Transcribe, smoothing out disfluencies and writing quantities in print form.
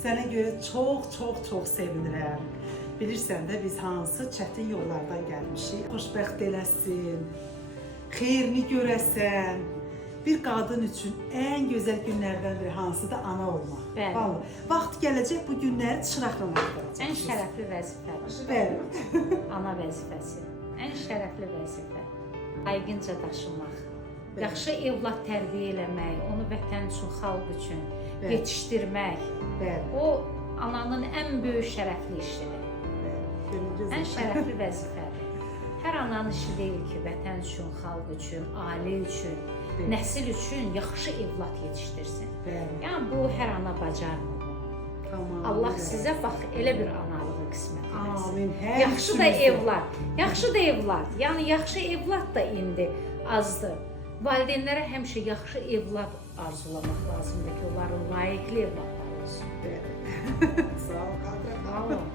Sənə görə çox sevinirəm. Bilirsən də biz hansı çətin yollardan gəlmişik. Xoşbəxt eləsin, xeyrini görəsən. Bir qadın üçün ən gözəl günlərdən biri hansıdır? Ana olmaq. Bəli. Vallahi. Vaxt gələcək bu günləri çıraqla axtaracağıq. Ən şərəfli vəzifədir. Bəli. Ana vəzifəsi. Ən şərəfli vəzifə. Aygınca daşımaq. Bəli. Yaxşı evlad tərbiyə eləmək, onu vətən üçün, xalq üçün Bəli. yetişdirmək. Bəli. O ananın ən böyük şərəfli işidir. Bəli. Ən şərəfli vəzifədir. Hər ananın işi deyil ki, vətən üçün, xalq üçün, ailə üçün, nəsil üçün yaxşı evlad yetişdirsin. Bəli. Yəni bu hər ana bacarmır. Tamam. Allah sizə bax elə bir analığı qismət eləsin. Amin. Hər Yaxşı da üçümüzdə. evlad. Yaxşı da evlad. Yəni yaxşı evlad da indi azdır. Valideynlərə həmişə yaxşı evlad arzulamaq lazımdır ki, onların layiqli evladları olsun. Bəli. Sağ ol, Qadra. Sağ olun.